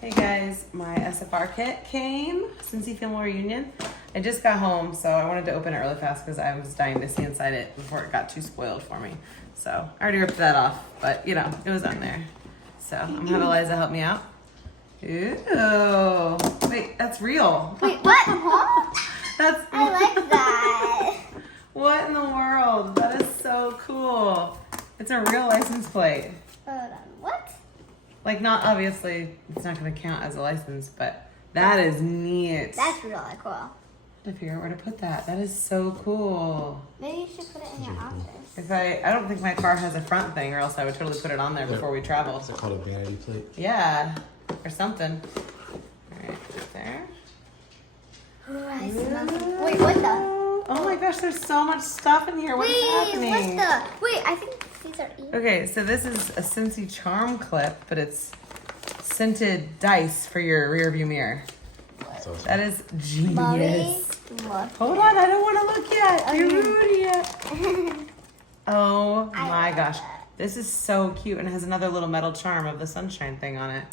Hey guys, my SFR kit came, Scentsy Family Reunion. I just got home, so I wanted to open it really fast because I was dying to see inside it before it got too spoiled for me. So I already ripped that off, but you know, it was on there. So I'm gonna have Eliza help me out. Ooh, wait, that's real. Wait, what? Huh? That's. I like that. What in the world? That is so cool. It's a real license plate. Hold on, what? Like, not obviously, it's not going to count as a license, but that is neat. That's really cool. I have to figure out where to put that. That is so cool. Maybe you should put it in your office. If I don't think my car has a front thing, or else I would totally put it on there before we travel. Is it called a vanity plate? Yeah, or something. All right, put it there. Ooh, I smell. Wait, what the? Oh my gosh, there's so much stuff in here. What's happening? Wait, I think these are eating. Okay, so this is a Scentsy charm clip, but it's scented dice for your rear view mirror. So it's That is Mommy, genius. look. Hold on, I don't want to look yet. You're rude yet. Oh I my love gosh. that. This is so cute and it has another little metal charm of the sunshine thing on it.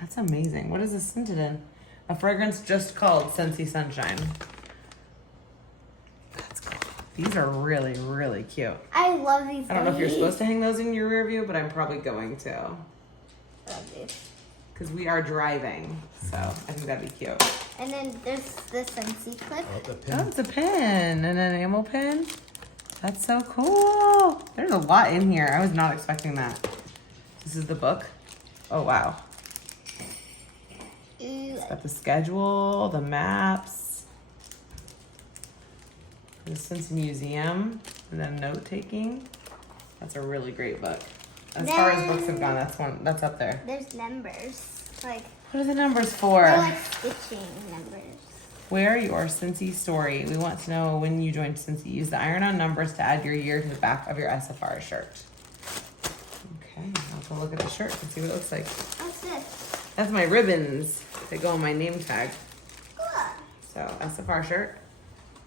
That's amazing. What is this scented in? A fragrance just called Scentsy Sunshine. That's cool. These are really, really cute. I love these. I don't know if you're gummies. supposed to hang those in your rear view, but I'm probably going to. Love these. Because we are driving, so I think that'd be cute. And then there's the Scentsy clip. Oh, the Oh, pin. it's a pin and an enamel pin. That's so cool. There's a lot in here. I was not expecting that. This is the book. Oh, wow. Ooh, It's got the schedule, the maps, the Scentsy Museum, and then note taking. That's a really great book. As far as books have gone, that's up there. there's numbers. Like, What are the numbers they're for? like stitching numbers. Where your Scentsy story. We want to know when you joined Scentsy. Use the iron-on numbers to add your year to the back of your SFR shirt. Okay, I'll have to look at the shirt and see what it looks like. What's this? That's my ribbons that go on my name tag. Cool. So, SFR shirt.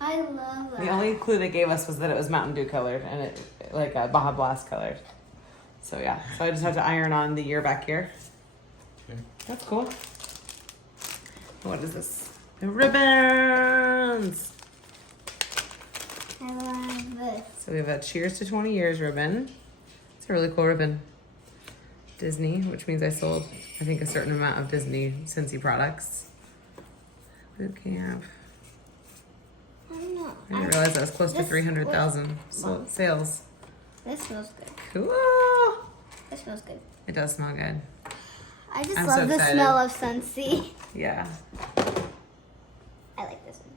I love that. The only clue they gave us was that it was Mountain Dew colored and it like a Baja Blast colored. So yeah, so I just have to iron on the year back here. Okay. That's cool. What is this? The ribbons. I love this. So we have a Cheers to 20 Years ribbon. It's a really cool ribbon. Disney, which means I sold, I think, a certain amount of Disney Scentsy products. Boot camp. I don't know. I didn't realize that was close to This- 300,000 Wow. sales. This smells good. Cool. This smells good. It does smell good. I just I'm love so the excited. smell of Scentsy. Yeah. I like this one.